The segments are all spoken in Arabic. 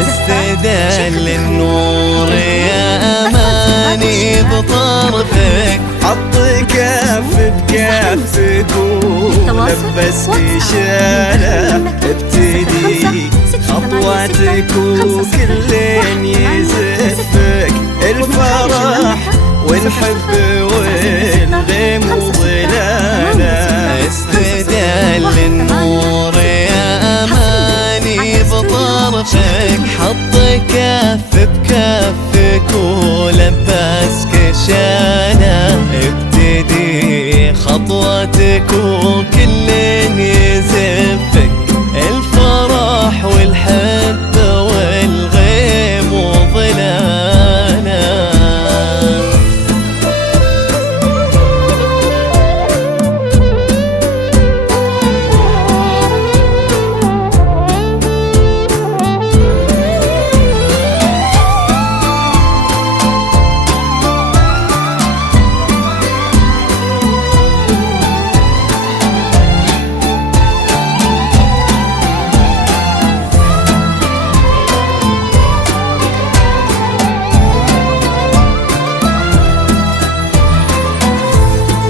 استدل النور يا أماني بطرفك، حط كف بكفك ولبسك شالة، ابتدي خطواتك وكلين يزفك الفرح والحب والغيم وظلاله. استدل النور يا أماني بطرفك، حط كف بكفك ولبسك شانة، ابتدي خطواتك وكل يزفك الفرح والحب والغيم وظلاله.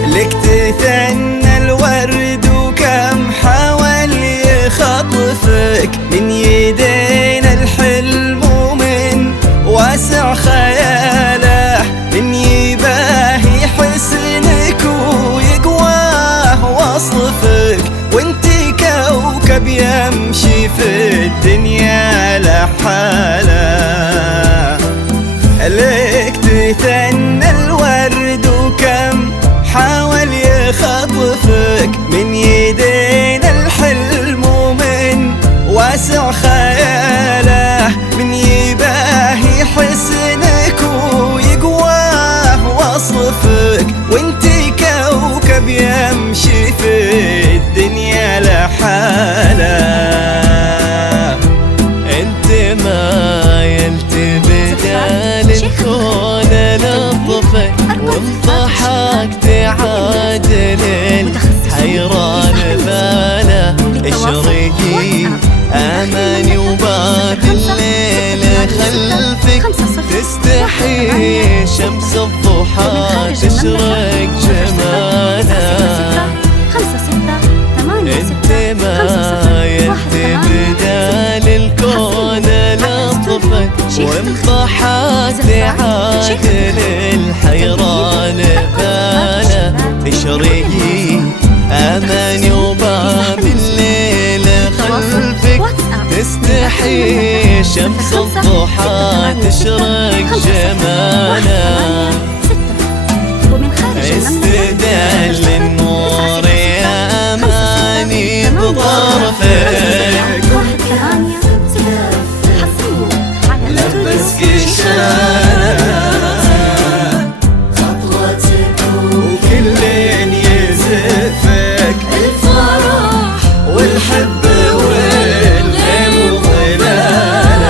لك تثنى الورد وكم حاول يخطفك من يدينا الحلم ومن واسع خياله، من يباهي حسنك ويقواه وصفك، وانتي كوكب يمشي في الدنيا لحاله. لك تثنى الورد وكم حاول يخطفك من يدينا الحلم ومن واسع خياله، من يباهي حسنك ويقواه وصفك، وانتي كوكب يمشي في الدنيا لحاله. انت ما يلتبدال الكون لطفك، وانضحكت عادل الحيران باله. اشرقي اماني وباب الليل خلفك، تستحي شمس الضحى تشرق جماله. انت ما يلتبدال الكون لطفك، وانضحكت عادل الحيران باله. اشرقي اماني وباب الليل خلفك، تستحي شمس الضحى تشرق جماله. استدل النور يا أماني بطرفك، لبسك شانة، خطوتك وكلين يزفك الفرح والحب والغيم وظلاله.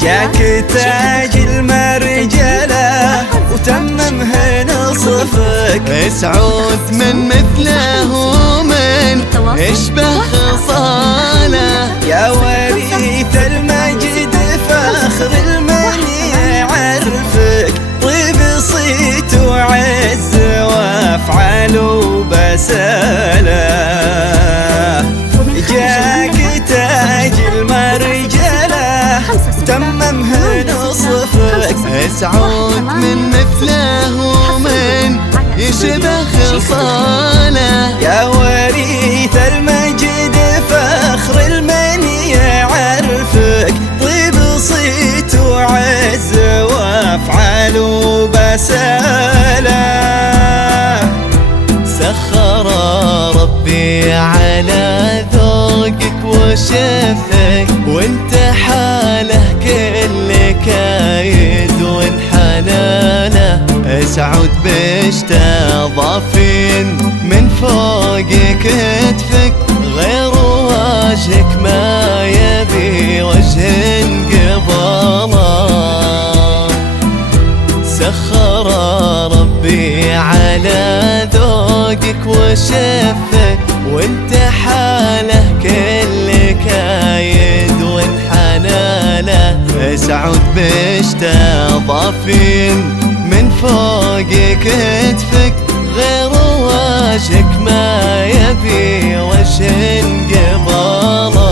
جاك تاج المرجلة وتممه نصفك، مسعود من مثله ومن يشبه خصاله. يا وريث المجد فخر المن يعرفك، طيب صيت وعز وافعال وبساله. سعود من مثله ومن يشبه خصاله. يا وريث المجد فخر المن يعرفك، طيب صيت وعز وافعال وبساله. سخر ربي على ذوقك وشفك، وانت حاله كل كايد وانحنانه. اسعد باشتضافين من فوق كتفك، غير وجهك ما يبي وجه قبله. سخر ربي على ذوقك وشفك، وانت حاله كل كايد وانحناله. اسعد باشتضافين من فوق كتفك، غير وجهك ما يبي وجه قبله.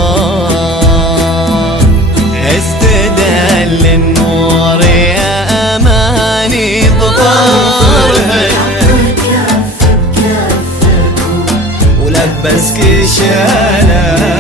استدل النور يا اماني بظهرك، ولبسك شاله